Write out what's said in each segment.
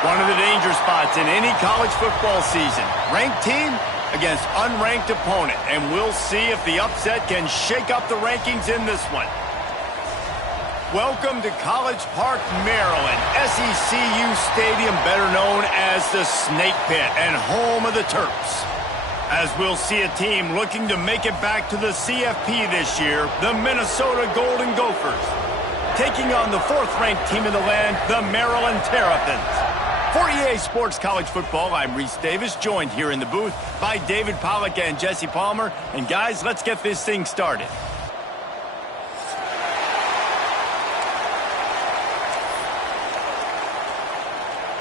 One of the danger spots in any college football season. Ranked team against unranked opponent. And we'll see if the upset can shake up the rankings in this one. Welcome to College Park, Maryland. SECU Stadium, better known as the Snake Pit and home of the Terps. As we'll see a team looking to make it back to the CFP this year, the Minnesota Golden Gophers. Taking on the 4th-ranked team in the land, the Maryland Terrapins. For EA Sports College Football, I'm Reese Davis, joined here in the booth by David Pollack and Jesse Palmer. And guys, let's get this thing started.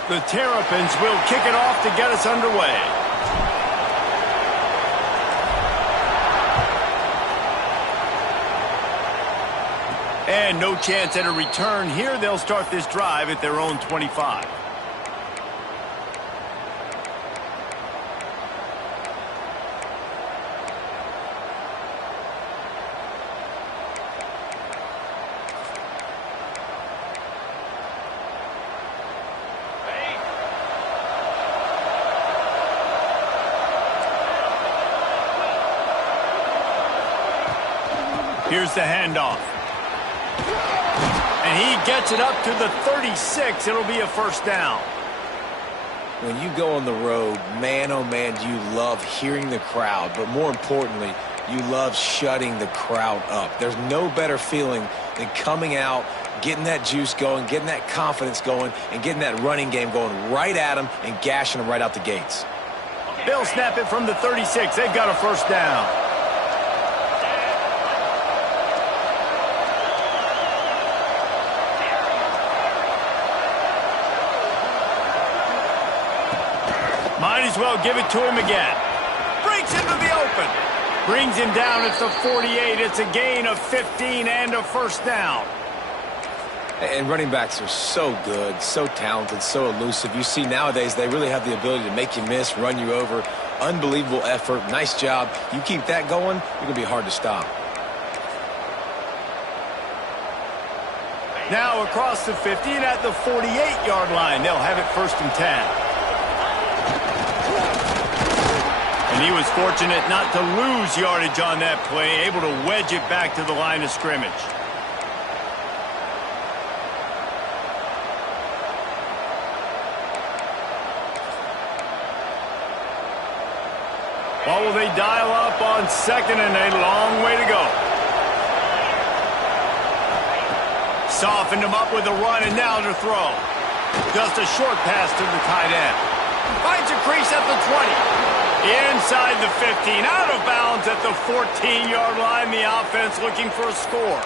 The Terrapins will kick it off to get us underway. And no chance at a return here. They'll start this drive at their own 25. Here's the handoff. And he gets it up to the 36. It'll be a first down. When you go on the road, man, oh man, do you love hearing the crowd. But more importantly, you love shutting the crowd up. There's no better feeling than coming out, getting that juice going, getting that confidence going, and getting that running game going right at them and gashing them right out the gates. They'll snap it from the 36. They've got a first down. Might as well give it to him again. Breaks into the open. Brings him down at the 48. It's a gain of 15 and a first down. And running backs are so good, so talented, so elusive. You see nowadays they really have the ability to make you miss, run you over. Unbelievable effort. Nice job. You keep that going, you're going to be hard to stop. Now across the 50 and at the 48-yard line. They'll have it first and 10. And he was fortunate not to lose yardage on that play, able to wedge it back to the line of scrimmage. Well, will they dial up on second and a long way to go? Softened him up with a run and now to throw. Just a short pass to the tight end. Finds a crease at the 20. Inside the 15, out of bounds at the 14-yard line. The offense looking for a score.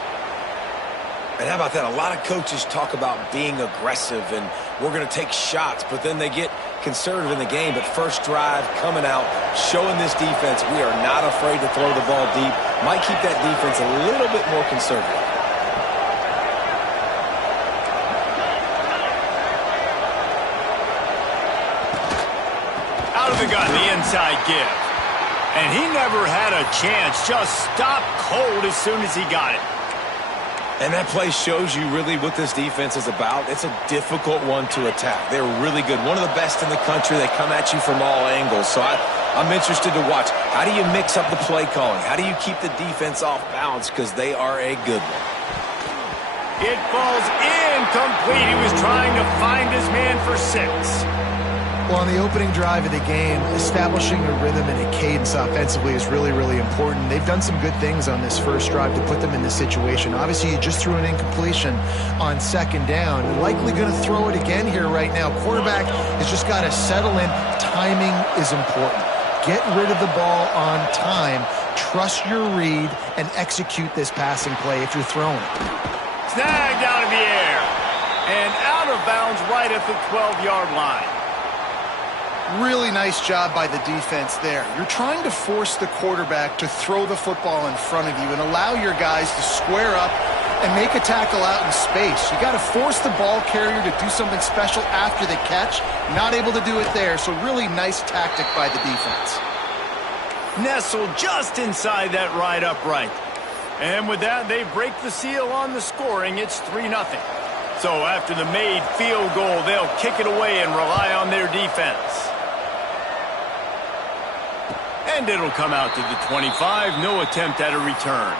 And how about that? A lot of coaches talk about being aggressive and we're going to take shots, but then they get conservative in the game. But first drive, coming out, showing this defense we are not afraid to throw the ball deep. Might keep that defense a little bit more conservative. The gun, the inside give. And he never had a chance. Just stopped cold as soon as he got it. And that play shows you really what this defense is about. It's a difficult one to attack. They're really good. One of the best in the country. They come at you from all angles. So I'm interested to watch. How do you mix up the play calling? How do you keep the defense off balance? Because they are a good one. It falls incomplete. He was trying to find his man for 6. Well, on the opening drive of the game, establishing a rhythm and a cadence offensively is really, really important. They've done some good things on this first drive to put them in this situation. Obviously, you just threw an incompletion on second down. You're likely going to throw it again here right now. Quarterback has just got to settle in. Timing is important. Get rid of the ball on time. Trust your read and execute this passing play if you're throwing it. Snagged out of the air and out of bounds right at the 12-yard line. Really nice job by the defense there. You're trying to force the quarterback to throw the football in front of you and allow your guys to square up and make a tackle out in space. You got to force the ball carrier to do something special after the catch. Not able to do it there, so really nice tactic by the defense. Nestled just inside that right upright. And with that, they break the seal on the scoring. It's 3-0. So after the made field goal, they'll kick it away and rely on their defense. And it'll come out to the 25. No attempt at a return.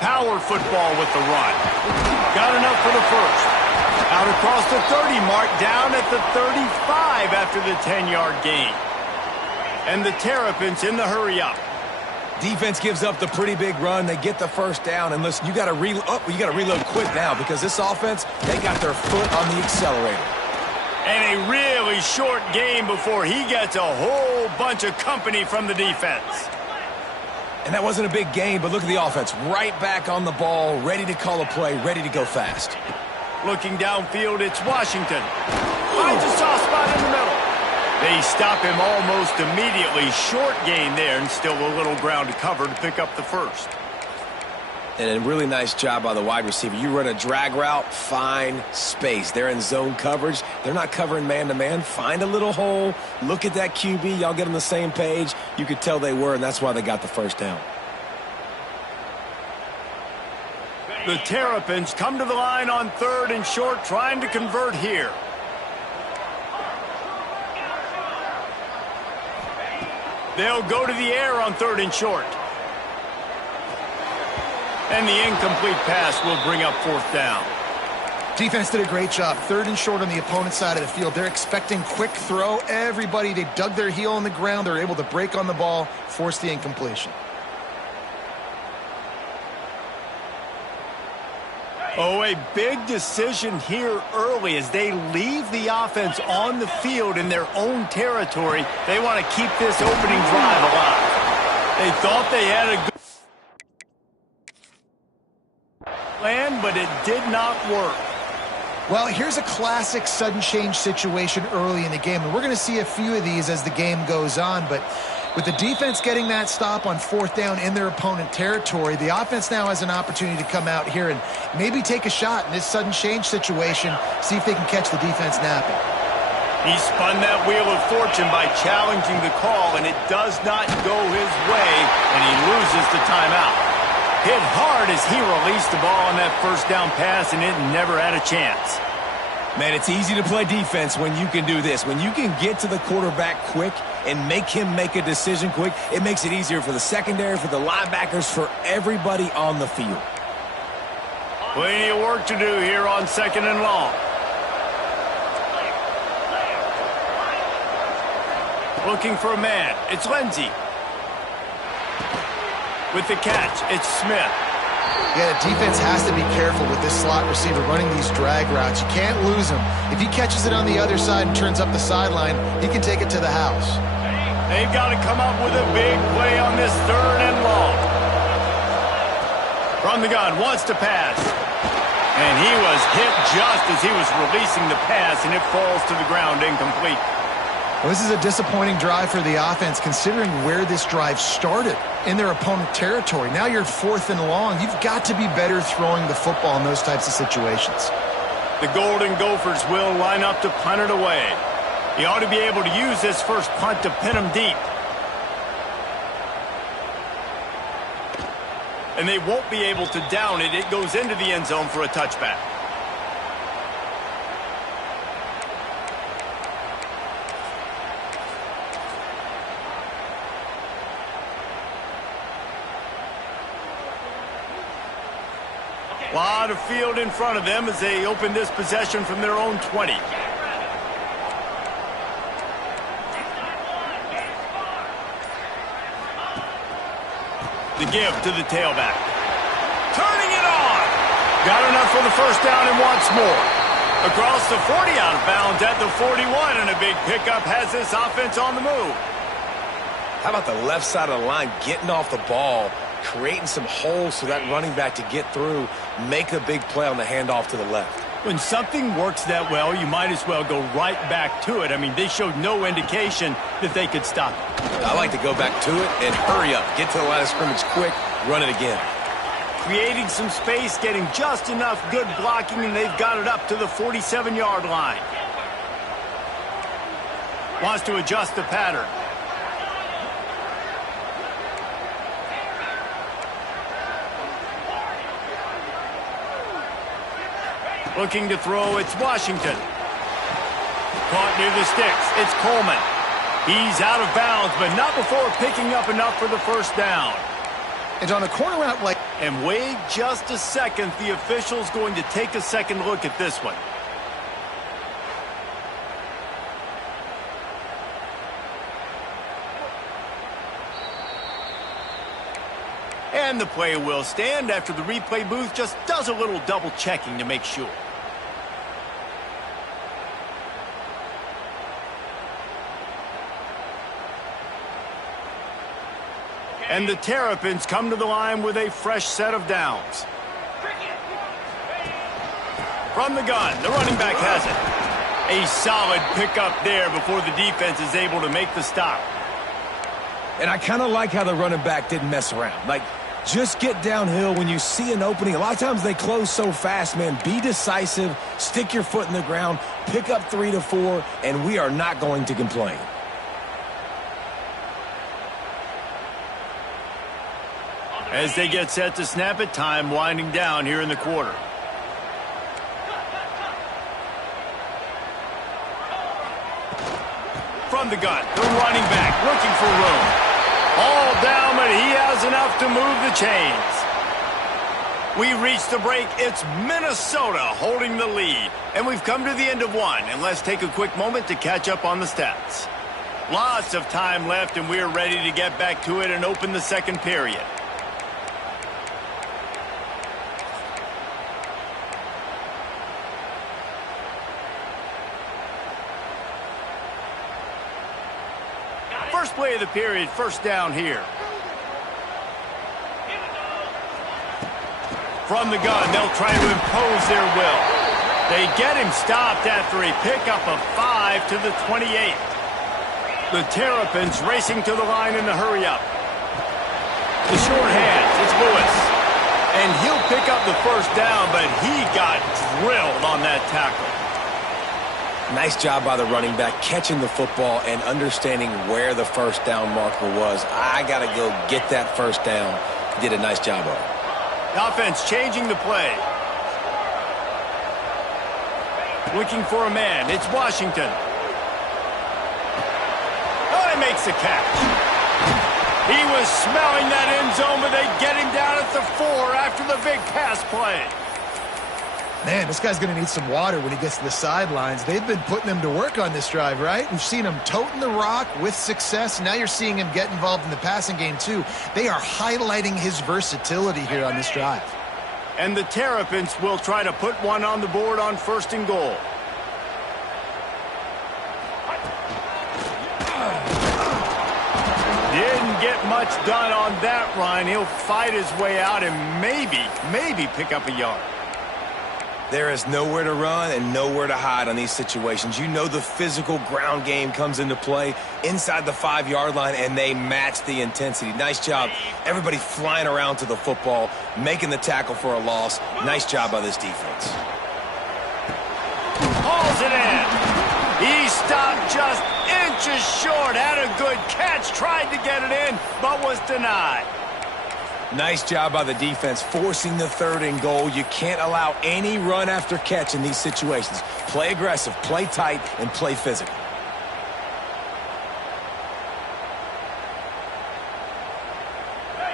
Power football with the run. Got enough for the first. Out across the 30 mark, down at the 35 after the 10-yard gain. And the Terrapins in the hurry up. Defense gives up the pretty big run. They get the first down. And listen, you got to reload quick now because this offense, they got their foot on the accelerator. And a really short game before he gets a whole bunch of company from the defense. And that wasn't a big gain, but look at the offense. Right back on the ball, ready to call a play, ready to go fast. Looking downfield, it's Washington. Finds a soft spot in the middle. They stop him almost immediately. Short gain there, and still a little ground to cover to pick up the first. And a really nice job by the wide receiver. You run a drag route, find space. They're in zone coverage. They're not covering man-to-man. Find a little hole. Look at that QB. Y'all get on the same page. You could tell they were, and that's why they got the first down. The Terrapins come to the line on 3rd and short, trying to convert here. They'll go to the air on 3rd and short. And the incomplete pass will bring up 4th down. Defense did a great job. 3rd and short on the opponent's side of the field. They're expecting quick throw. Everybody, they dug their heel on the ground. They're able to break on the ball, force the incompletion. Oh, a big decision here early as they leave the offense on the field in their own territory. They want to keep this opening drive alive. They thought they had a good plan, but it did not work. Well, here's a classic sudden change situation early in the game, and we're going to see a few of these as the game goes on, but with the defense getting that stop on 4th down in their opponent territory, the offense now has an opportunity to come out here and maybe take a shot in this sudden change situation, see if they can catch the defense napping. He spun that wheel of fortune by challenging the call, and it does not go his way, and he loses the timeout. Hit hard as he released the ball on that first down pass, and it never had a chance. Man, it's easy to play defense when you can do this. When you can get to the quarterback quick and make him make a decision quick, it makes it easier for the secondary, for the linebackers, for everybody on the field. Plenty of work to do here on 2nd and long. Looking for a man. It's Lindsey. With the catch, it's Smith. Yeah, the defense has to be careful with this slot receiver running these drag routes. You can't lose him. If he catches it on the other side and turns up the sideline, he can take it to the house. They've got to come up with a big play on this 3rd and long. From the gun, wants to pass. And he was hit just as he was releasing the pass, and it falls to the ground incomplete. Well, this is a disappointing drive for the offense, considering where this drive started in their opponent territory. Now you're 4th and long. You've got to be better throwing the football in those types of situations. The Golden Gophers will line up to punt it away. He ought to be able to use this first punt to pin him deep. And they won't be able to down it. It goes into the end zone for a touchback. Lot of field in front of them as they open this possession from their own 20. The give to the tailback. Turning it on. Got enough for the first down and wants more. Across the 40, out of bounds at the 41, and a big pickup has this offense on the move. How about the left side of the line getting off the ball creating some holes for that running back to get through, make a big play on the handoff to the left. When something works that well, you might as well go right back to it. I mean, they showed no indication that they could stop it. I like to go back to it and hurry up. Get to the line of scrimmage quick, run it again. Creating some space, getting just enough good blocking, and they've got it up to the 47-yard line. Wants to adjust the pattern. Looking to throw, it's Washington. Caught near the sticks, it's Coleman. He's out of bounds, but not before picking up enough for the first down. And on a corner route like... And wait just a second, the official's going to take a second look at this one. And the play will stand after the replay booth just does a little double checking to make sure. And the Terrapins come to the line with a fresh set of downs. From the gun, the running back has it. A solid pickup there before the defense is able to make the stop. And I kind of like how the running back didn't mess around. Like, just get downhill when you see an opening. A lot of times they close so fast, man. Be decisive, stick your foot in the ground, pick up 3 to 4, and we are not going to complain. As they get set to snap it, time winding down here in the quarter. From the gun, the running back looking for room. All down, but he has enough to move the chains. We reach the break. It's Minnesota holding the lead. And we've come to the end of one. And let's take a quick moment to catch up on the stats. Lots of time left, and we're ready to get back to it and open the second period. First play of the period, first down here. From the gun, they'll try to impose their will. They get him stopped after a pickup of 5 to the 28. The Terrapins racing to the line in the hurry-up. The short hands, it's Lewis. And he'll pick up the first down, but he got drilled on that tackle. Nice job by the running back catching the football and understanding where the first down marker was. I got to go get that first down. He did a nice job of it. The offense changing the play. Looking for a man. It's Washington. Oh, he makes the catch. He was smelling that end zone, but they get him down at the 4 after the big pass play. Man, this guy's going to need some water when he gets to the sidelines. They've been putting him to work on this drive, right? We've seen him toting the rock with success. Now you're seeing him get involved in the passing game, too. They are highlighting his versatility here on this drive. And the Terrapins will try to put one on the board on 1st and goal. Didn't get much done on that run. He'll fight his way out and maybe pick up a yard. There is nowhere to run and nowhere to hide on these situations. You know the physical ground game comes into play inside the 5-yard line, and they match the intensity. Nice job. Everybody flying around to the football, making the tackle for a loss. Nice job by this defense. Hauls it in. He stopped just inches short. Had a good catch. Tried to get it in, but was denied. Nice job by the defense forcing the 3rd and goal. You can't allow any run after catch in these situations. Play aggressive, play tight, and play physical.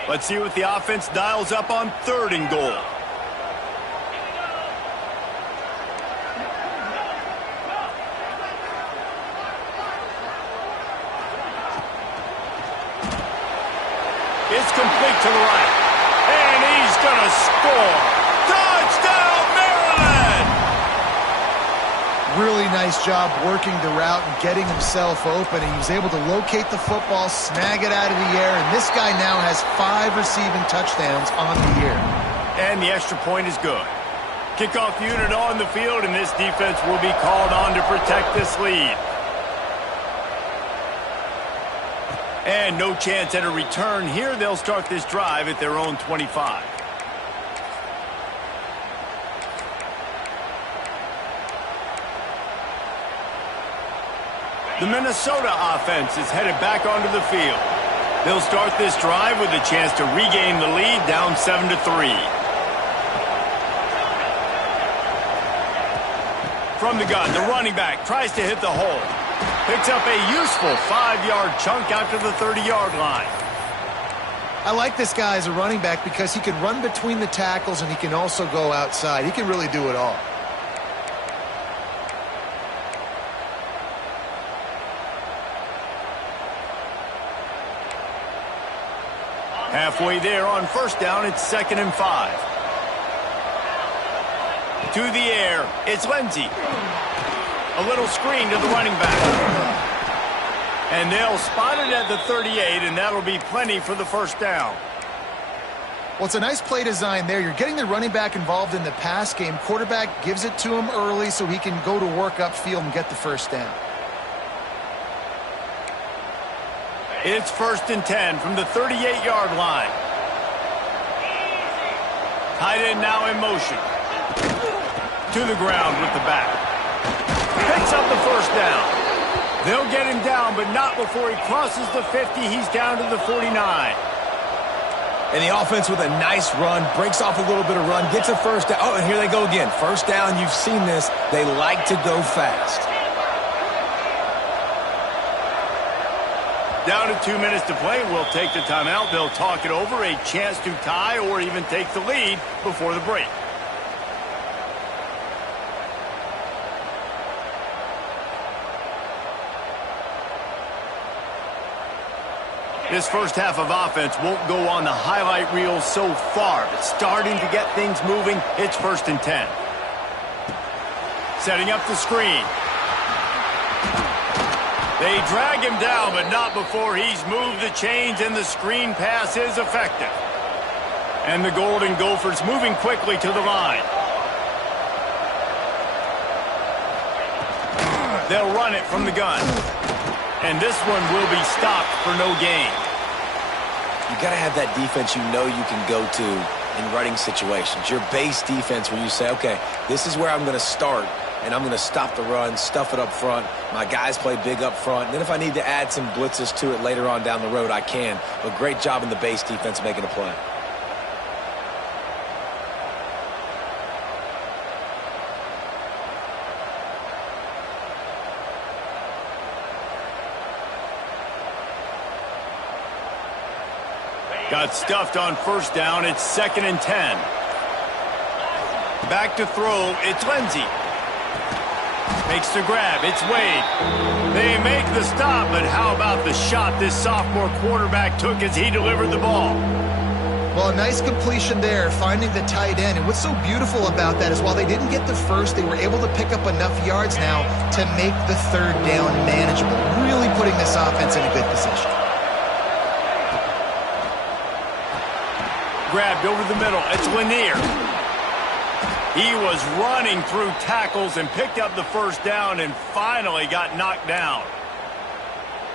Let's see what the offense dials up on 3rd and goal. It's complete to the right. And he's going to score. Touchdown, Maryland! Really nice job working the route and getting himself open. And he was able to locate the football, snag it out of the air, and this guy now has 5 receiving touchdowns on the year. And the extra point is good. Kickoff unit on the field, and this defense will be called on to protect this lead. And no chance at a return here. They'll start this drive at their own 25. The Minnesota offense is headed back onto the field. They'll start this drive with a chance to regain the lead, down 7-3. From the gun, the running back tries to hit the hole. Picks up a useful 5-yard chunk out to the 30-yard line. I like this guy as a running back because he can run between the tackles and he can also go outside. He can really do it all. Halfway there on first down, it's 2nd and 5. To the air, it's Lindsey. A little screen to the running back. And they'll spot it at the 38, and that'll be plenty for the first down. Well, it's a nice play design there. You're getting the running back involved in the pass game. Quarterback gives it to him early so he can go to work upfield and get the first down. It's 1st and 10 from the 38-yard line. Tight end now in motion. To the ground with the back. Picks up the first down. They'll get him down, but not before he crosses the 50. He's down to the 49. And the offense with a nice run, breaks off a little bit of run, gets a first down. Oh, and here they go again. First down, you've seen this. They like to go fast. Down to 2 minutes to play. We'll take the timeout. They'll talk it over. A chance to tie or even take the lead before the break. This first half of offense won't go on the highlight reel so far, but starting to get things moving. It's 1st and 10. Setting up the screen. They drag him down, but not before he's moved the chains, and the screen pass is effective. And the Golden Gophers moving quickly to the line. They'll run it from the gun. And this one will be stopped for no gain. You got to have that defense you know you can go to in running situations. Your base defense where you say, okay, this is where I'm going to start, and I'm going to stop the run, stuff it up front. My guys play big up front. And then if I need to add some blitzes to it later on down the road, I can. But great job in the base defense making a play. Got stuffed on first down. It's 2nd and 10. Back to throw. It's Lindsey. Makes the grab. It's Wade. They make the stop, but how about the shot this sophomore quarterback took as he delivered the ball? Well, a nice completion there, finding the tight end. And what's so beautiful about that is while they didn't get the first, they were able to pick up enough yards now to make the third down manageable, really putting this offense in a good position. Grabbed over the middle. It's Lanier. He was running through tackles and picked up the first down and finally got knocked down.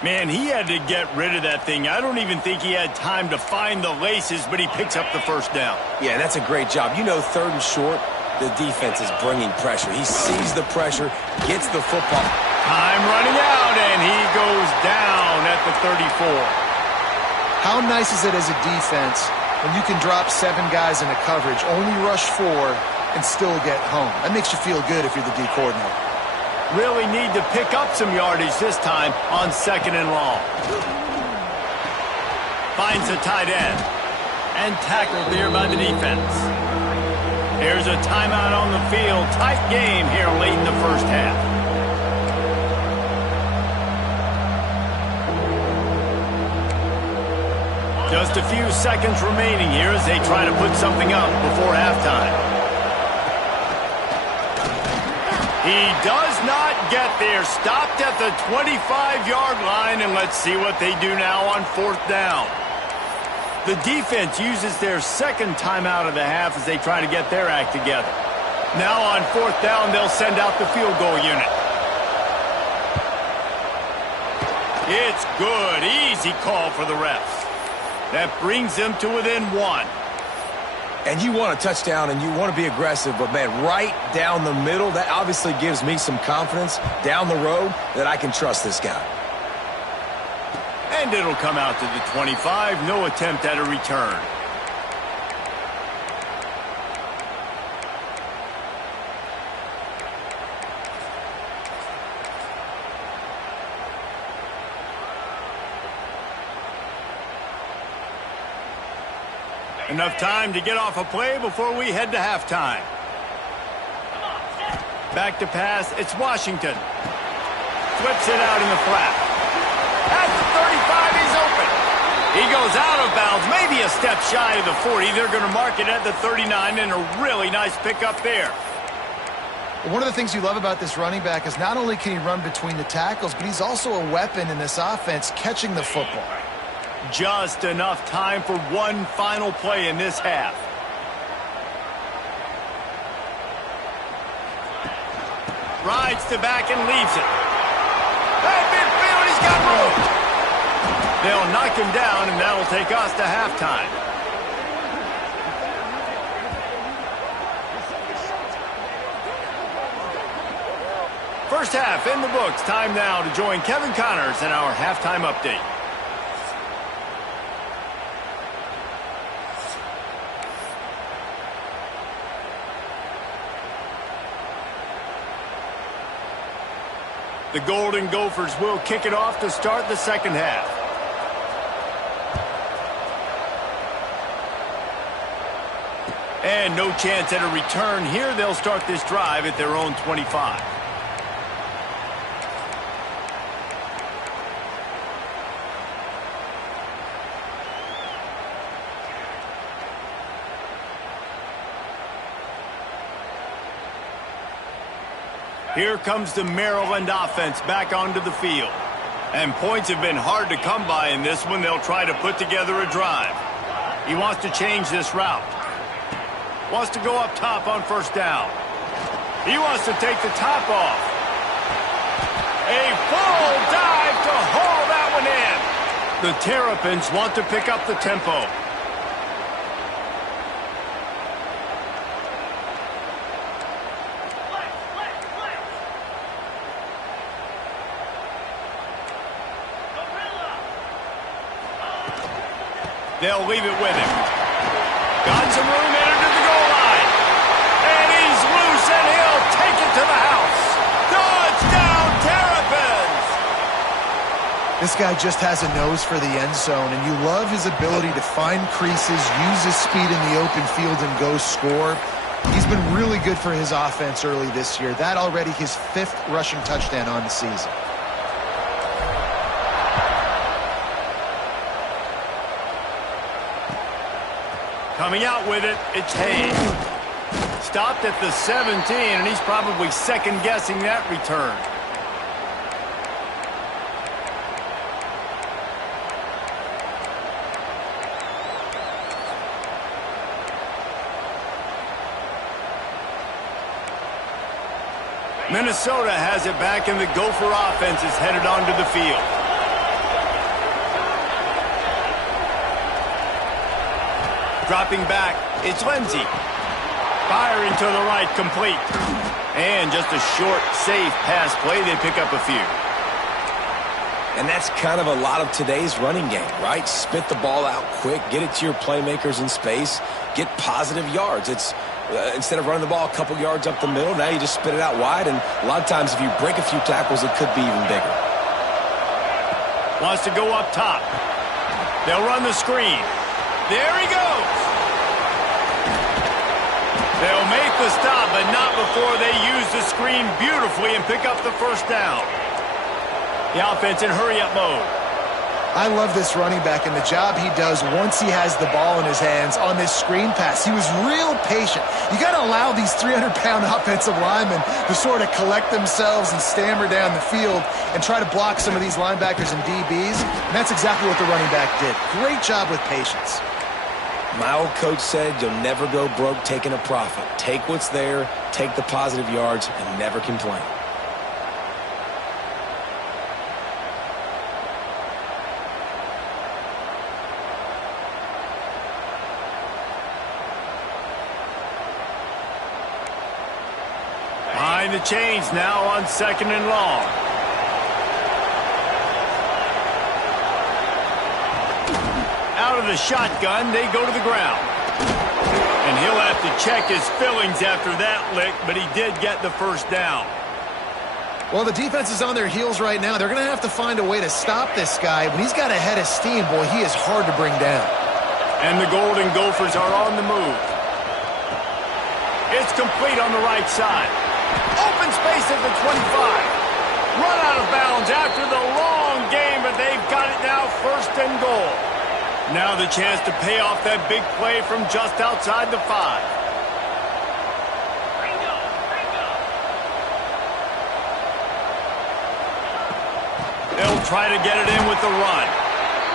Man, he had to get rid of that thing. I don't even think he had time to find the laces, but he picks up the first down. Yeah, that's a great job. You know, 3rd and short, the defense is bringing pressure. He sees the pressure, gets the football. Time running out, and he goes down at the 34. How nice is it as a defense when you can drop 7 guys into coverage, only rush 4, and still get home? That makes you feel good if you're the D coordinator. Really need to pick up some yardage this time on 2nd and long. Finds a tight end. And tackled there by the defense. There's a timeout on the field. Tight game here late in the first half. Just a few seconds remaining here as they try to put something up before halftime. He does not get there. Stopped at the 25-yard line, and let's see what they do now on 4th down. The defense uses their second timeout of the half as they try to get their act together. Now on 4th down, they'll send out the field goal unit. It's good. Easy call for the refs. That brings them to within 1. And you want a touchdown and you want to be aggressive, but, man, right down the middle, that obviously gives me some confidence down the road that I can trust this guy. And it'll come out to the 25. No attempt at a return. Enough time to get off a play before we head to halftime. Back to pass. It's Washington. Flips it out in the flat. At the 35, he's open. He goes out of bounds, maybe a step shy of the 40. They're going to mark it at the 39, and a really nice pickup there. One of the things you love about this running back is not only can he run between the tackles, but he's also a weapon in this offense catching the football. Just enough time for one final play in this half. Rides to back and leaves it. Hey, midfield, he's got room. They'll knock him down, and that'll take us to halftime. First half in the books. Time now to join Kevin Connors in our halftime update. The Golden Gophers will kick it off to start the second half. And no chance at a return here. They'll start this drive at their own 25. Here comes the Maryland offense back onto the field. And points have been hard to come by in this one. They'll try to put together a drive. He wants to change this route. Wants to go up top on first down. He wants to take the top off. A full dive to haul that one in. The Terrapins want to pick up the tempo. They'll leave it with him. Got some room, entered to the goal line. And he's loose, and he'll take it to the house. Touchdown, Terrapins! This guy just has a nose for the end zone, and you love his ability to find creases, use his speed in the open field, and go score. He's been really good for his offense early this year. That already his 5th rushing touchdown on the season. Coming out with it, it's Hayes. Stopped at the 17, and he's probably second-guessing that return. Minnesota has it back, and the Gopher offense is headed onto the field. Dropping back, it's Lindsey. Firing to the right, complete. And just a short, safe pass play. They pick up a few. And that's kind of a lot of today's running game, right? Spit the ball out quick, get it to your playmakers in space, get positive yards. It's instead of running the ball a couple yards up the middle, now you just spit it out wide, and a lot of times if you break a few tackles, it could be even bigger. Wants to go up top. They'll run the screen. There he goes. They'll make the stop, but not before they use the screen beautifully and pick up the first down. The offense in hurry-up mode. I love this running back and the job he does once he has the ball in his hands on this screen pass. He was real patient. You got to allow these 300-pound offensive linemen to sort of collect themselves and stammer down the field and try to block some of these linebackers and DBs, and that's exactly what the running back did. Great job with patience. My old coach said you'll never go broke taking a profit. Take what's there, take the positive yards, and never complain. Behind the chains now on 2nd and long. Out of the shotgun, they go to the ground. And he'll have to check his fillings after that lick, but he did get the first down. Well, the defense is on their heels right now. They're going to have to find a way to stop this guy. When he's got a head of steam, boy, he is hard to bring down. And the Golden Gophers are on the move. It's complete on the right side. Open space at the 25. Run out of bounds after the long game, but they've got it now 1st and goal. Now the chance to pay off that big play from just outside the 5. They'll try to get it in with the run.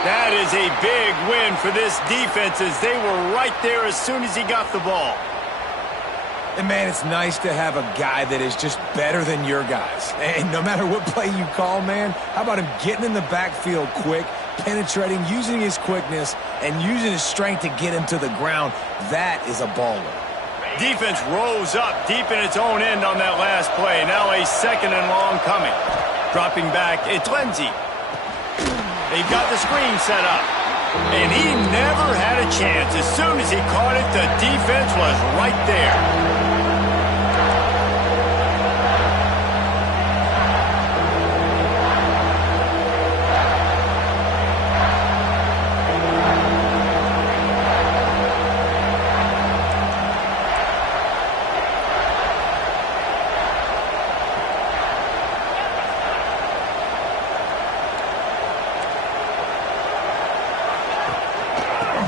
That is a big win for this defense as they were right there as soon as he got the ball. And, man, it's nice to have a guy that is just better than your guys. And no matter what play you call, man, how about him getting in the backfield quick, penetrating, using his quickness, and using his strength to get him to the ground? That is a baller. Defense rose up deep in its own end on that last play. Now a 2nd and long coming. Dropping back, it's Lindsey. They've got the screen set up. And he never had a chance. As soon as he caught it, the defense was right there.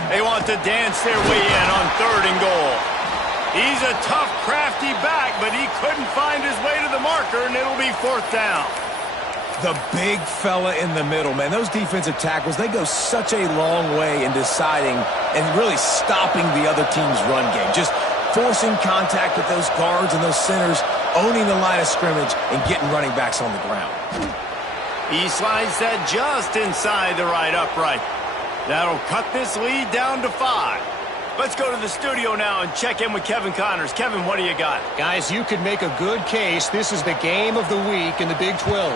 They want to dance their way in on 3rd and goal. He's a tough, crafty back, but he couldn't find his way to the marker, and it'll be 4th down. The big fella in the middle, man. Those defensive tackles, they go such a long way in deciding and really stopping the other team's run game. Just forcing contact with those guards and those centers, owning the line of scrimmage, and getting running backs on the ground. He slides that just inside the right upright. That'll cut this lead down to 5. Let's go to the studio now and check in with Kevin Connors. Kevin, what do you got? Guys, you could make a good case. This is the game of the week in the Big 12.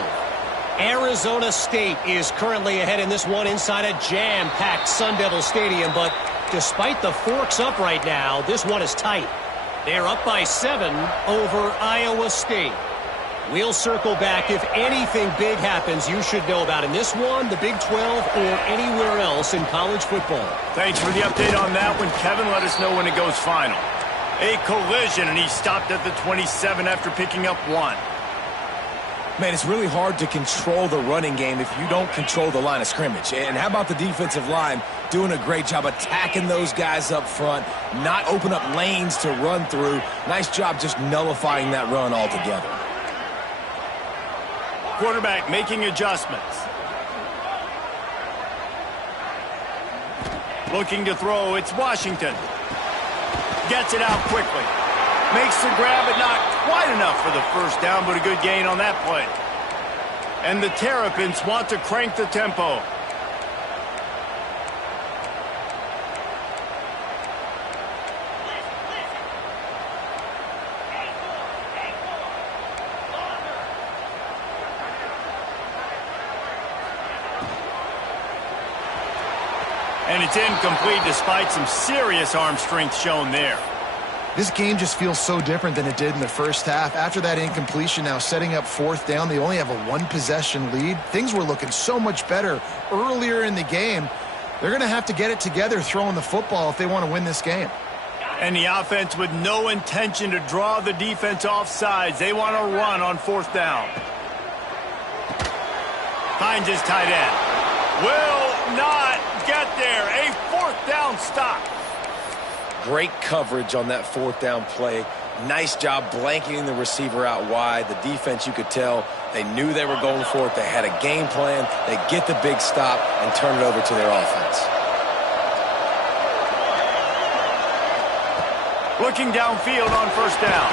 Arizona State is currently ahead in this one inside a jam-packed Sun Devil Stadium, but despite the forks up right now, this one is tight. They're up by 7 over Iowa State. We'll circle back if anything big happens you should know about in this one, the Big 12, or anywhere else in college football. Thanks for the update on that one, Kevin. Let us know when it goes final. A collision, and he stopped at the 27 after picking up 1. Man, it's really hard to control the running game if you don't control the line of scrimmage. And how about the defensive line doing a great job attacking those guys up front, not open up lanes to run through. Nice job just nullifying that run altogether. Quarterback making adjustments. Looking to throw, it's Washington. Gets it out quickly. Makes the grab, but not quite enough for the first down, but a good gain on that play. And the Terrapins want to crank the tempo. And it's incomplete despite some serious arm strength shown there. This game just feels so different than it did in the first half. After that incompletion, now setting up 4th down, they only have a 1-possession lead. Things were looking so much better earlier in the game. They're going to have to get it together throwing the football if they want to win this game. And the offense with no intention to draw the defense off sides. They want to run on 4th down. Finds his tight end. will not get there. A fourth down stop. Great coverage on that fourth down play. Nice job blanketing the receiver out wide. The defense, you could tell, they knew they were going for it. They had a game plan. They get the big stop and turn it over to their offense. Looking downfield on first down.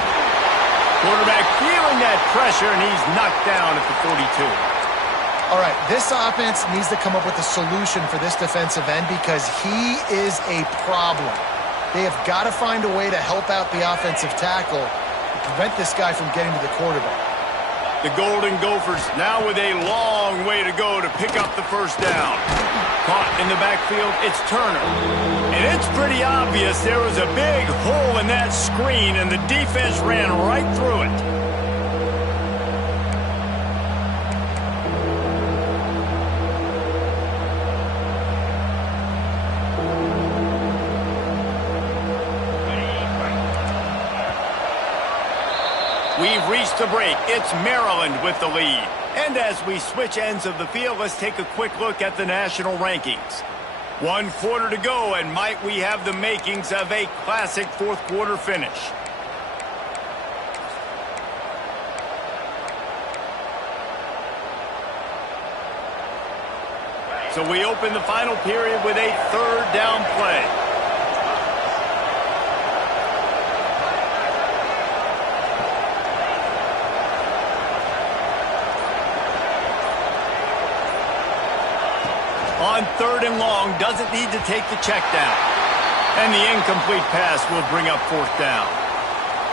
Quarterback feeling that pressure, and he's knocked down at the 42. All right, this offense needs to come up with a solution for this defensive end because he is a problem. They have got to find a way to help out the offensive tackle and prevent this guy from getting to the quarterback. The Golden Gophers now with a long way to go to pick up the first down. Caught in the backfield, it's Turner. And it's pretty obvious there was a big hole in that screen, and the defense ran right through it. We've reached the break. It's Maryland with the lead. And as we switch ends of the field, let's take a quick look at the national rankings. 1 quarter to go, and might we have the makings of a classic fourth quarter finish. So we open the final period with a third down play. On third and long, doesn't need to take the check down. And the incomplete pass will bring up fourth down.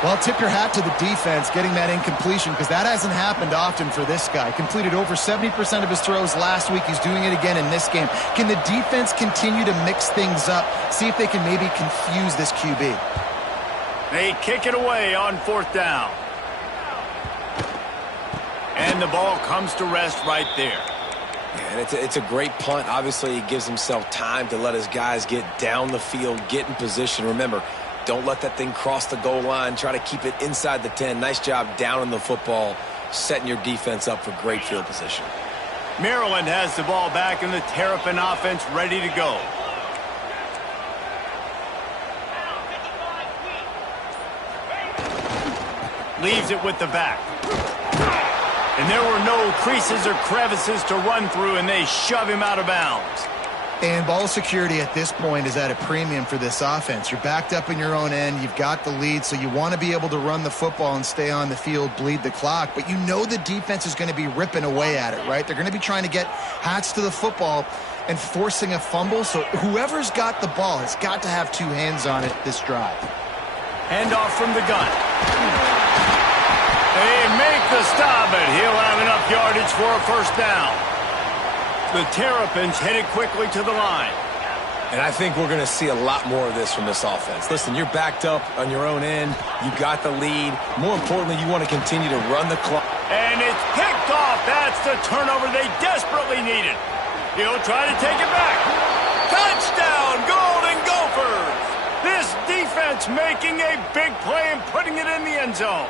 Well, tip your hat to the defense getting that incompletion because that hasn't happened often for this guy. Completed over 70% of his throws last week. He's doing it again in this game. Can the defense continue to mix things up? See if they can maybe confuse this QB. They kick it away on fourth down. And the ball comes to rest right there. And it's a great punt. Obviously, he gives himself time to let his guys get down the field, get in position. Remember, don't let that thing cross the goal line. Try to keep it inside the 10. Nice job down in the football, setting your defense up for great field position. Maryland has the ball back, and the Terrapin offense ready to go. Leaves it with the back. And there were no creases or crevices to run through, and they shove him out of bounds. And ball security at this point is at a premium for this offense. You're backed up in your own end. You've got the lead, so you want to be able to run the football and stay on the field, bleed the clock. But you know the defense is going to be ripping away at it, right? They're going to be trying to get hats to the football and forcing a fumble. So whoever's got the ball has got to have two hands on it this drive. Handoff from the gun. They make the stop, but he'll have enough yardage for a first down. The Terrapins headed quickly to the line. And I think we're going to see a lot more of this from this offense. Listen, you're backed up on your own end. You got the lead. More importantly, you want to continue to run the clock. And it's picked off. That's the turnover they desperately needed. He'll try to take it back. Touchdown, Golden Gophers! This defense making a big play and putting it in the end zone.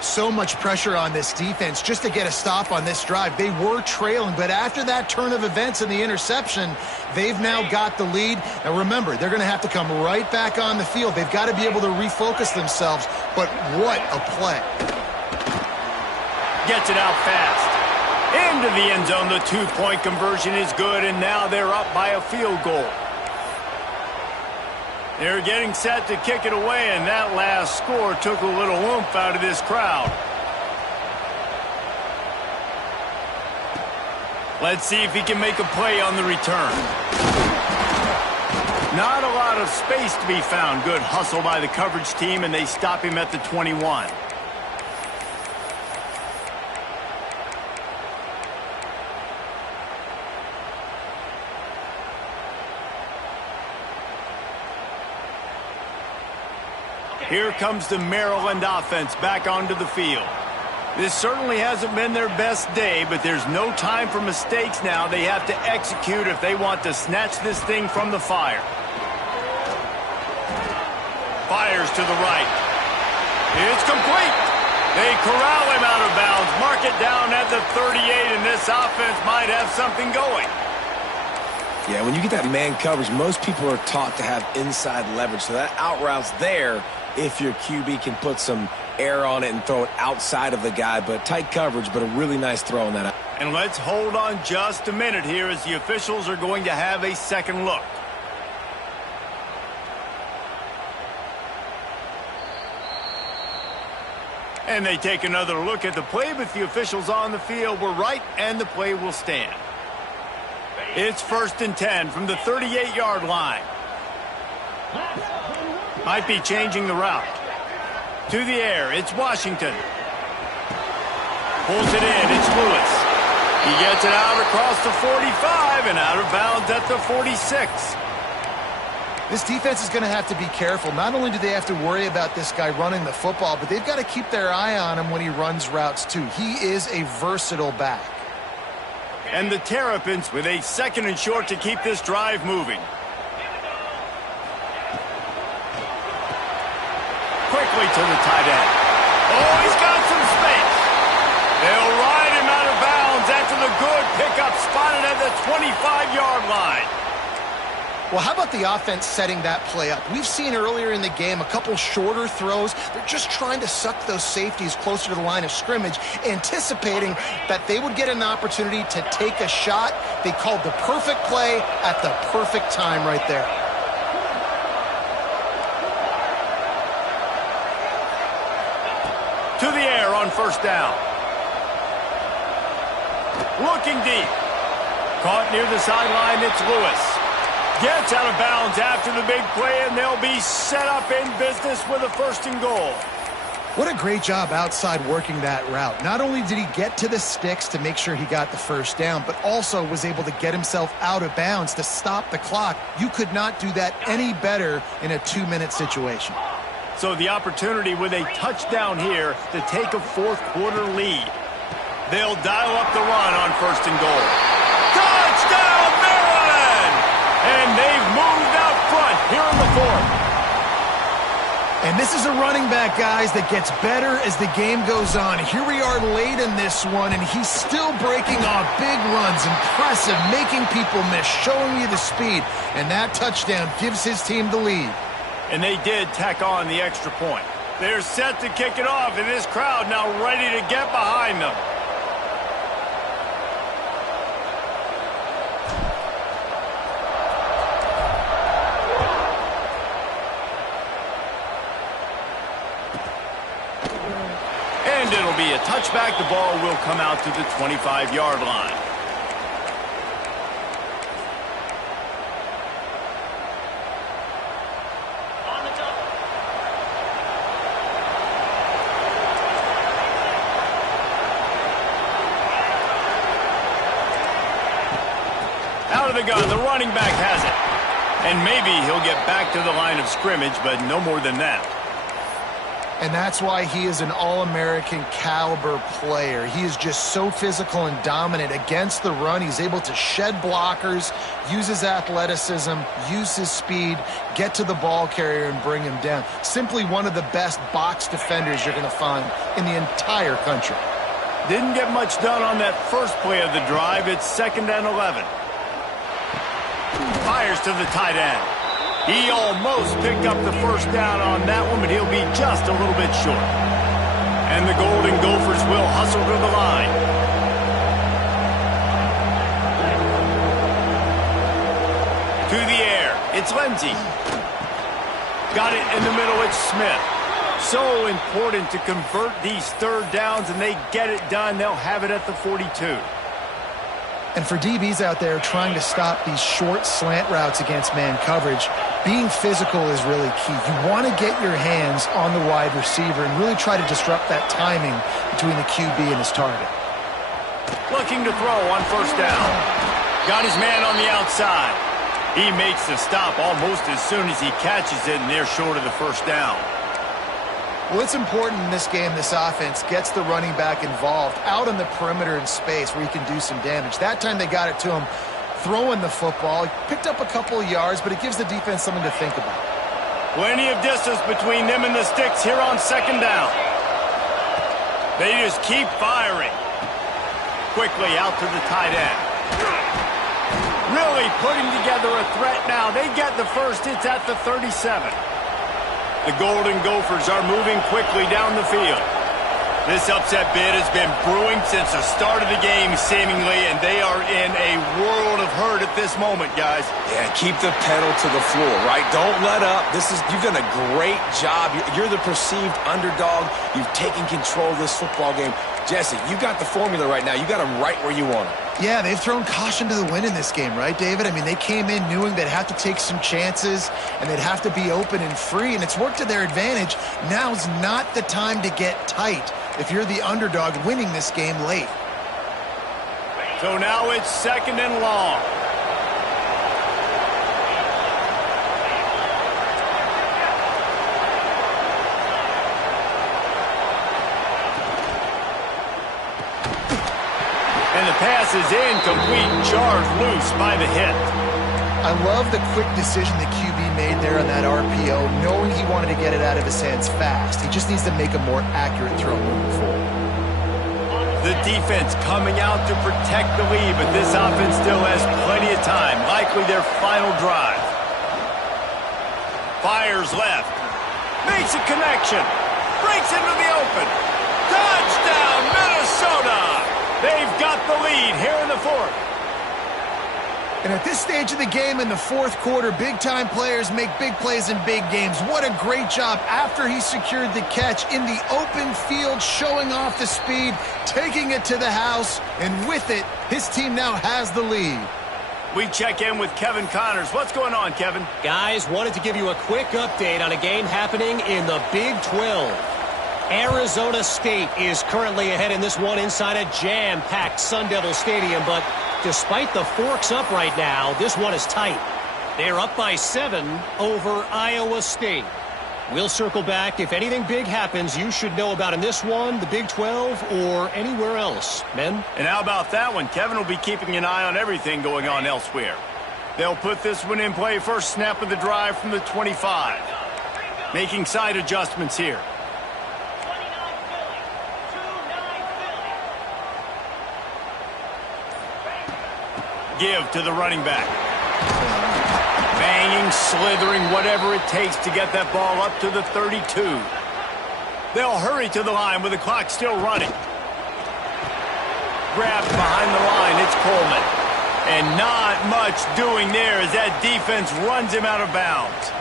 So much pressure on this defense just to get a stop on this drive. They were trailing, but after that turn of events and the interception, they've now got the lead. Now remember, they're going to have to come right back on the field. They've got to be able to refocus themselves, but what a play. Gets it out fast. Into the end zone, the two-point conversion is good, and now they're up by a field goal. They're getting set to kick it away, and that last score took a little oomph out of this crowd. Let's see if he can make a play on the return. Not a lot of space to be found. Good hustle by the coverage team, and they stop him at the 21. Here comes the Maryland offense back onto the field. This certainly hasn't been their best day, but there's no time for mistakes now. They have to execute if they want to snatch this thing from the fire. Fires to the right. It's complete. They corral him out of bounds. Mark it down at the 38, and this offense might have something going. Yeah, when you get that man coverage, most people are taught to have inside leverage. So that out route's there if your QB can put some air on it and throw it outside of the guy. But tight coverage, but a really nice throw on that out. And let's hold on just a minute here as the officials are going to have a second look. And they take another look at the play, but the officials on the field were right, and the play will stand. It's 1st and 10 from the 38-yard line. Might be changing the route. To the air, it's Washington. Pulls it in, it's Lewis. He gets it out across the 45 and out of bounds at the 46. This defense is going to have to be careful. Not only do they have to worry about this guy running the football, but they've got to keep their eye on him when he runs routes too. He is a versatile back. And the Terrapins with a 2nd and short to keep this drive moving. Quickly to the tight end. Oh, he's got some space. They'll ride him out of bounds after the good pickup spotted at the 25-yard line. Well, how about the offense setting that play up? We've seen earlier in the game a couple shorter throws. They're just trying to suck those safeties closer to the line of scrimmage, anticipating that they would get an opportunity to take a shot. They called the perfect play at the perfect time right there. To the air on 1st down. Looking deep. Caught near the sideline, it's Lewis. Gets out of bounds after the big play, and they'll be set up in business with a 1st and goal. What a great job outside working that route. Not only did he get to the sticks to make sure he got the 1st down, but also was able to get himself out of bounds to stop the clock. You could not do that any better in a 2-minute situation. So the opportunity with a touchdown here to take a 4th quarter lead. They'll dial up the run on 1st and goal. Touchdown, Maryland! And they've moved out front here in the 4th. And this is a running back, guys, that gets better as the game goes on. Here we are late in this one, and he's still breaking off big runs. Impressive, making people miss, showing you the speed. And that touchdown gives his team the lead. And they did tack on the extra point. They're set to kick it off, and this crowd now ready to get behind them. And it'll be a touchback. The ball will come out to the 25-yard line. Out of the gun, the running back has it. And maybe he'll get back to the line of scrimmage, but no more than that. And that's why he is an All-American caliber player. He is just so physical and dominant against the run. He's able to shed blockers, use his athleticism, use his speed, get to the ball carrier and bring him down. Simply one of the best box defenders you're going to find in the entire country. Didn't get much done on that first play of the drive. It's 2nd and 11. Fires to the tight end. He almost picked up the 1st down on that one, but he'll be just a little bit short. And the Golden Gophers will hustle to the line. To the air, it's Lindsey. Got it in the middle, it's Smith. So important to convert these 3rd downs, and they get it done. They'll have it at the 42. And for DBs out there trying to stop these short slant routes against man coverage, being physical is really key. You want to get your hands on the wide receiver and really try to disrupt that timing between the QB and his target. Looking to throw on 1st down. Got his man on the outside. He makes the stop almost as soon as he catches it, and they're short of the 1st down. Well, it's important in this game this offense gets the running back involved out on the perimeter in space where he can do some damage. That time they got it to him throwing the football. He picked up a couple of yards, but it gives the defense something to think about. Plenty of distance between them and the sticks here on 2nd down. They just keep firing. Quickly out to the tight end. Really putting together a threat now. They get the first. It's at the 37. The Golden Gophers are moving quickly down the field. This upset bid has been brewing since the start of the game, seemingly, and they are in a world of hurt at this moment, guys. Yeah, keep the pedal to the floor, right? Don't let up. You've done a great job. You're the perceived underdog. You've taken control of this football game. Jesse, you got the formula right now. You got them right where you want them. Yeah, they've thrown caution to the wind in this game, right, David? I mean, they came in knowing they'd have to take some chances and they'd have to be open and free, and it's worked to their advantage. Now's not the time to get tight if you're the underdog winning this game late. So now it's 2nd and long. And the pass is incomplete, charged loose by the hit. I love the quick decision the QB made there on that RPO, knowing he wanted to get it out of his hands fast. He just needs to make a more accurate throw moving forward. The defense coming out to protect the lead, but this offense still has plenty of time, likely their final drive. Fires left, makes a connection, breaks into the open. Touchdown, Minnesota! They've got the lead here in the 4th. And at this stage of the game in the 4th quarter, big-time players make big plays in big games. What a great job after he secured the catch in the open field, showing off the speed, taking it to the house, and with it, his team now has the lead. We check in with Kevin Connors. What's going on, Kevin? Guys, wanted to give you a quick update on a game happening in the Big 12. Arizona State is currently ahead in this one inside a jam-packed Sun Devil Stadium, but despite the forks up right now, this one is tight. They're up by 7 over Iowa State. We'll circle back. If anything big happens, you should know about in this one, the Big 12, or anywhere else. Men? And how about that one? Kevin will be keeping an eye on everything going on elsewhere. They'll put this one in play first snap of the drive from the 25. Making side adjustments here. Give to the running back. Banging, slithering, whatever it takes to get that ball up to the 32. They'll hurry to the line with the clock still running. Grabbed behind the line, it's Coleman. And not much doing there as that defense runs him out of bounds.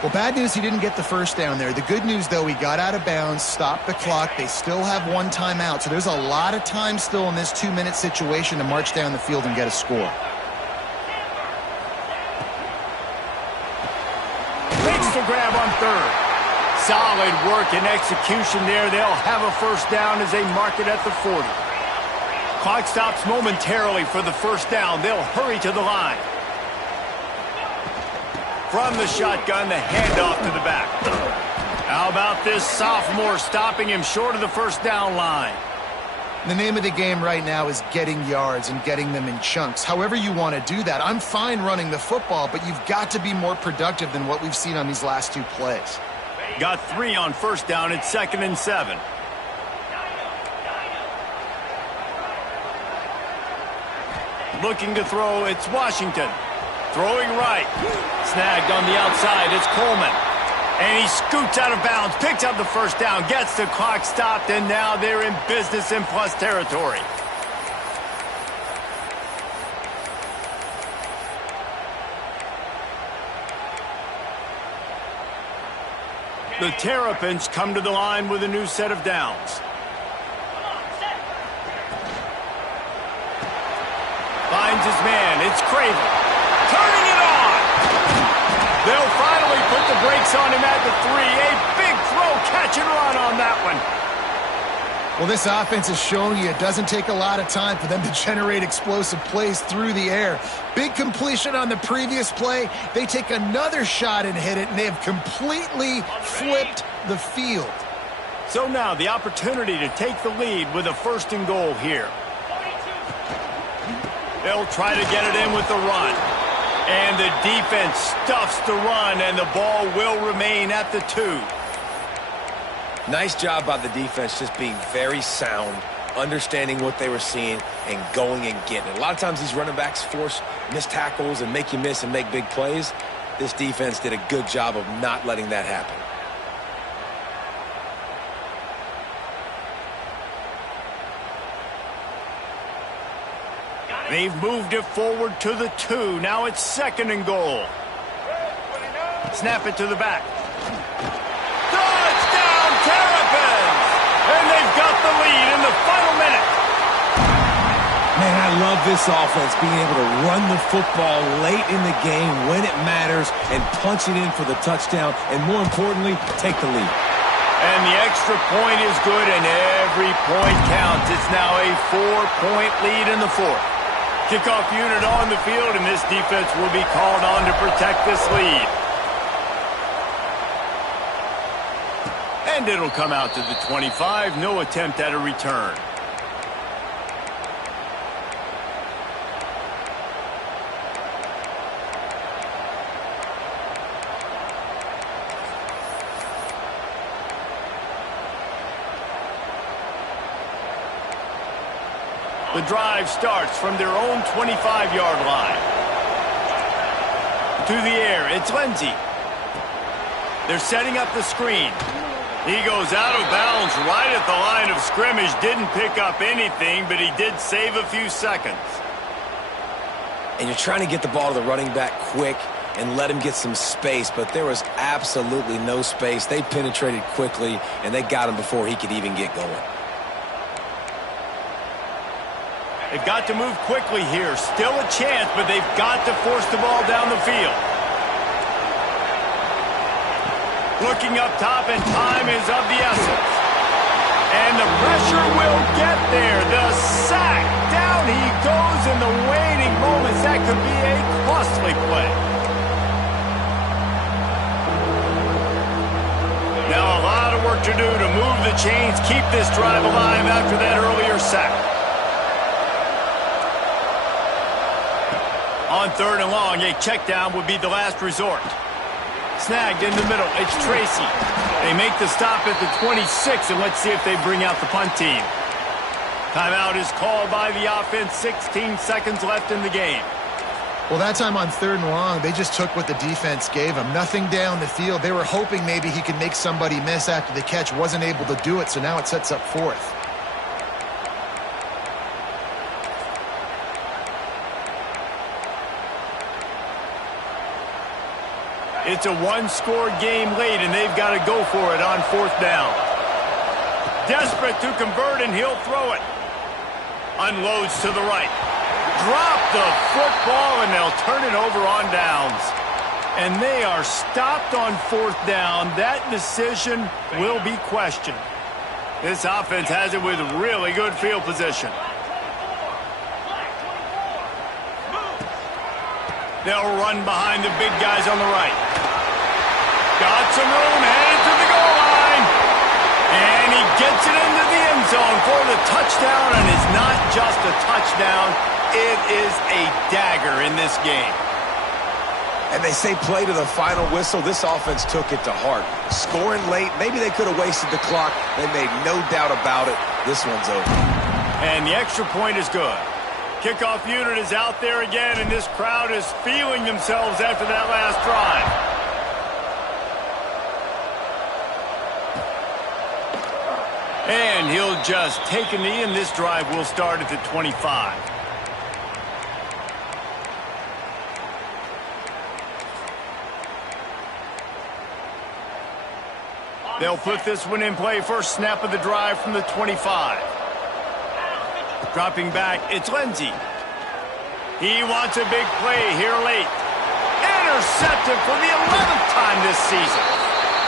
Well, bad news, he didn't get the first down there. The good news, though, he got out of bounds, stopped the clock. They still have one timeout, so there's a lot of time still in this 2-minute situation to march down the field and get a score. Makes the grab on 3rd. Solid work and execution there. They'll have a first down as they mark it at the 40. Clock stops momentarily for the first down. They'll hurry to the line. From the shotgun, the handoff to the back. How about this sophomore stopping him short of the first down line? The name of the game right now is getting yards and getting them in chunks. However you want to do that. I'm fine running the football, but you've got to be more productive than what we've seen on these last 2 plays. Got 3 on first down. It's 2nd and 7. Looking to throw, it's Washington. Throwing right. Snagged on the outside, it's Coleman. And he scoots out of bounds, picks up the first down, gets the clock stopped, and now they're in business in plus territory. The Terrapins come to the line with a new set of downs. Finds his man, it's Craven. Turning it on! They'll finally put the brakes on him at the 3. A big throw, catch and run on that one. Well, this offense has shown you it doesn't take a lot of time for them to generate explosive plays through the air. Big completion on the previous play. They take another shot and hit it, and they have completely flipped the field. So now the opportunity to take the lead with a 1st and goal here. They'll try to get it in with the run. And the defense stuffs the run, and the ball will remain at the 2. Nice job by the defense just being very sound, understanding what they were seeing, and going and getting it. A lot of times these running backs force missed tackles and make you miss and make big plays. This defense did a good job of not letting that happen. They've moved it forward to the 2. Now it's 2nd and goal. Snap it to the back. Touchdown, Terrapins! And they've got the lead in the final minute. Man, I love this offense, being able to run the football late in the game when it matters and punch it in for the touchdown, and more importantly, take the lead. And the extra point is good, and every point counts. It's now a 4-point lead in the 4th. Kickoff unit on the field, and this defense will be called on to protect this lead. And it'll come out to the 25. No attempt at a return. The drive starts from their own 25-yard line. To the air, it's Lindsey. They're setting up the screen. He goes out of bounds right at the line of scrimmage. Didn't pick up anything, but he did save a few seconds. And you're trying to get the ball to the running back quick and let him get some space, but there was absolutely no space. They penetrated quickly, and they got him before he could even get going. They've got to move quickly here. Still a chance, but they've got to force the ball down the field. Looking up top, and time is of the essence. And the pressure will get there. The sack. Down he goes in the waiting moments. That could be a costly play. Now a lot of work to do to move the chains, keep this drive alive after that earlier sack. On 3rd and long, a check down would be the last resort. Snagged in the middle, it's Tracy. They make the stop at the 26, and let's see if they bring out the punt team. Timeout is called by the offense, 16 seconds left in the game. Well, that time on 3rd and long, they just took what the defense gave them. Nothing down the field. They were hoping maybe he could make somebody miss after the catch. Wasn't able to do it, so now it sets up 4th. It's a one-score game late, and they've got to go for it on 4th down. Desperate to convert, and he'll throw it. Unloads to the right. Drop the football, and they'll turn it over on downs. And they are stopped on 4th down. That decision will be questioned. This offense has it with really good field position. They'll run behind the big guys on the right. Got some room, headed to the goal line. And he gets it into the end zone for the touchdown, and it's not just a touchdown, it is a dagger in this game. And they say play to the final whistle. This offense took it to heart. Scoring late, maybe they could have wasted the clock. They made no doubt about it. This one's over. And the extra point is good. Kickoff unit is out there again, and this crowd is feeling themselves after that last drive. And he'll just take a knee, and this drive will start at the 25. They'll put this one in play. First snap of the drive from the 25. Dropping back, it's Lindsey. He wants a big play here late. Intercepted for the 11th time this season.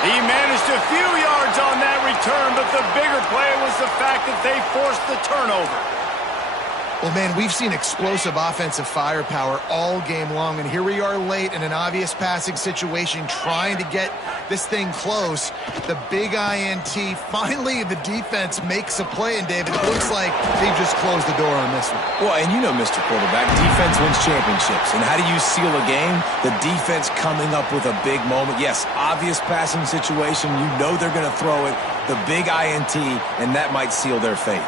He managed a few yards on that return, but the bigger play was the fact that they forced the turnover. Well, man, we've seen explosive offensive firepower all game long, and here we are late in an obvious passing situation trying to get this thing close. The big INT, finally the defense makes a play, and David, it looks like they just closed the door on this one. Well, and you know, Mr. Quarterback, defense wins championships. And how do you seal a game? The defense coming up with a big moment. Yes, obvious passing situation. You know they're going to throw it. the big INT, and that might seal their fate.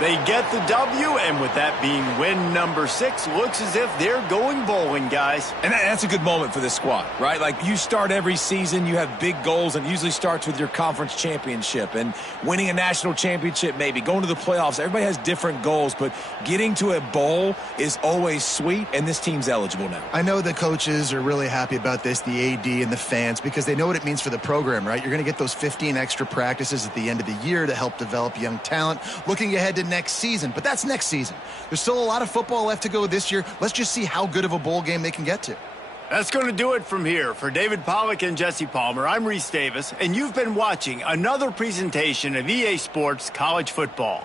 They get the W, and with that being win number 6, looks as if they're going bowling, guys. And that's a good moment for this squad, right? Like, you start every season, you have big goals, and it usually starts with your conference championship and winning a national championship, maybe going to the playoffs. Everybody has different goals, but getting to a bowl is always sweet, and this team's eligible now. I know the coaches are really happy about this, the AD and the fans, because they know what it means for the program, right? You're going to get those 15 extra practices at the end of the year to help develop young talent. Looking ahead to next season, but that's next season. There's still a lot of football left to go this year. Let's just see how good of a bowl game they can get to. That's going to do it from here. For David Pollack and Jesse Palmer, I'm Reese Davis, and you've been watching another presentation of EA Sports College Football.